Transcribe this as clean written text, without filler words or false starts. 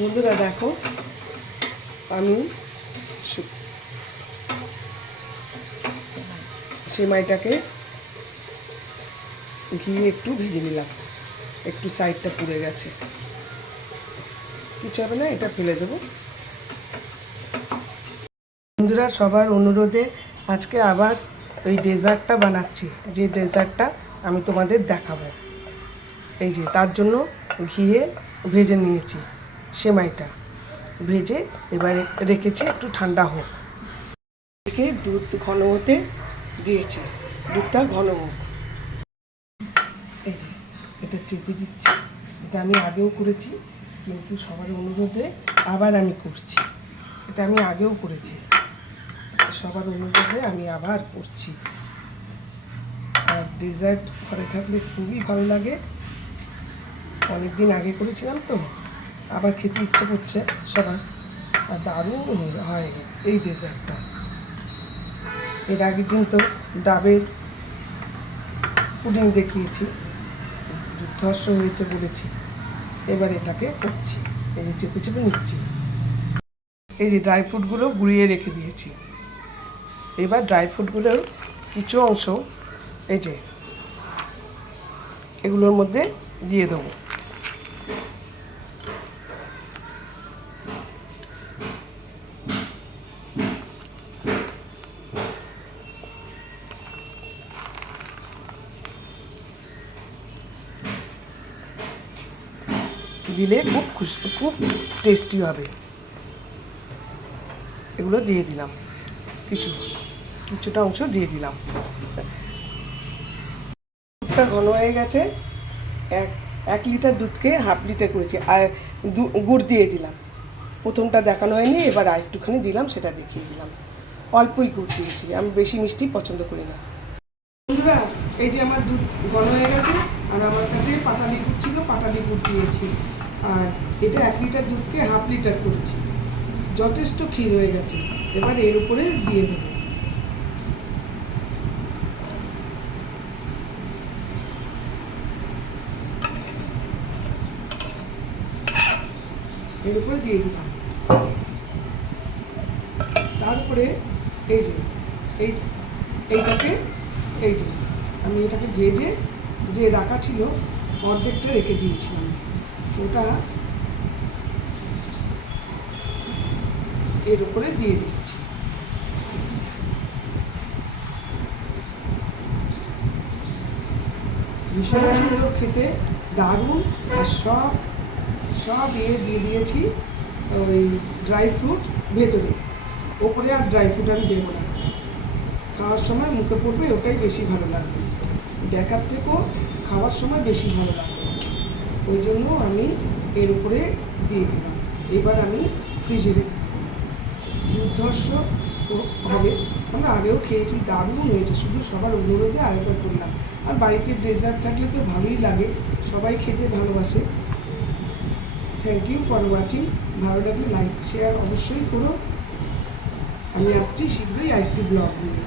বন্ধুরা দেখো, আমি সেমাইটাকে ঘি একটু ভেজে নিলাম, একটু সাইডটা পুড়ে গেছে, কিছু হবে না, এটা ফেলে দেবো। বন্ধুরা সবার অনুরোধে আজকে আবার ওই ডেজার্টটা বানাচ্ছি, যে ডেজার্টটা আমি তোমাদের দেখাবো। এই যে তার জন্য ঘিয়ে ভেজে নিয়েছি সেমাইটা, ভেজে এবারে রেখেছি একটু ঠান্ডা হোক। রেখে দুধ ঘন হতে দিয়েছি, দুধটা ঘন হোক। এই যে এটা চেপে দিচ্ছি, এটা আমি আগেও করেছি কিন্তু সবার অনুরোধে আবার আমি করছি। এটা আমি আগেও করেছি, সবার অনুরোধে আমি আবার করছি। আর ডেজার্ট ঘরে থাকলে খুবই ভালো লাগে, অনেক দিন আগে করেছিলাম তো, আবার খেতে ইচ্ছে করছে সবার। আর দারুণ হয় এই ডেজার্টটা। এর আগের দিন তো ডাবের পুডিং দেখিয়েছি, দুর্ধর্ষ হয়েছে বলেছি, এবার এটাকে করছি। এই যে চেপে চেপে নিচ্ছি। এই যে ড্রাই ফ্রুটগুলো গুঁড়িয়ে রেখে দিয়েছি, এবার ড্রাই ফ্রুটগুলোর কিছু অংশ এই যে এগুলোর মধ্যে দিয়ে দেবো। দিলে খুব টেস্টি হবে। এগুলো দিয়ে দিলাম, কিছুটা অংশ দিয়ে দিলাম। দুধটা ঘন হয়ে গেছে, এক লিটার দুধকে হাফ লিটার করেছি, আর গুড় দিয়ে দিলাম। প্রথমটা দেখানো হয়নি, এবার আর একটুখানি দিলাম, সেটা দেখিয়ে দিলাম। অল্পই গুড় দিয়েছি, আমি বেশি মিষ্টি পছন্দ করি না। বন্ধুরা এই যে আমার দুধ ঘন হয়ে গেছে, আর আমার কাছে পাটালি গুড় ছিল, পাটালি গুড় দিয়েছি। আর এটা 1 লিটার দুধকে হাফ লিটার করেছি, যথেষ্ট ক্ষীর হয়ে গেছে। এবার এর উপরে দিয়ে দেবো। এর উপরে দিয়ে দিলাম। তারপরে এই যে এইটাকে এই যে আমি এটাকে ভেজে যে রাখা ছিল, অর্ধেকটা রেখে দিয়েছিলাম, ওটা এর উপরে দিয়ে দিচ্ছি। ভীষণ সুন্দর খেতে, দারুণ। আর সব দিয়ে দিয়েছি ওই ড্রাই ফ্রুট ভেতরে, ওপরে আর ড্রাই ফ্রুট আমি দেবো না। খাওয়ার সময় মুখে পড়বে, ওটাই বেশি ভালো লাগবে, দেখার থেকেও খাওয়ার সময় বেশি ভালো লাগবে। ওই জন্য আমি এর উপরে দিয়ে দিলাম। এবার আমি ফ্রিজে রেখে দেবো, দুর্ধর্ষ হবে। আমরা আগেও খেয়েছি, দারুণ হয়েছে, শুধু সবার অনুরোধে আরেকবার করলাম। আর বাড়িতে ডেজার্ট থাকলে তো ভালোই লাগে, সবাই খেতে ভালোবাসে। Thank you for watching. ভালো লাগলে লাইক শেয়ার অবশ্যই করো। আমি আসছি শীঘ্রই আরেকটি ব্লগ নিয়ে।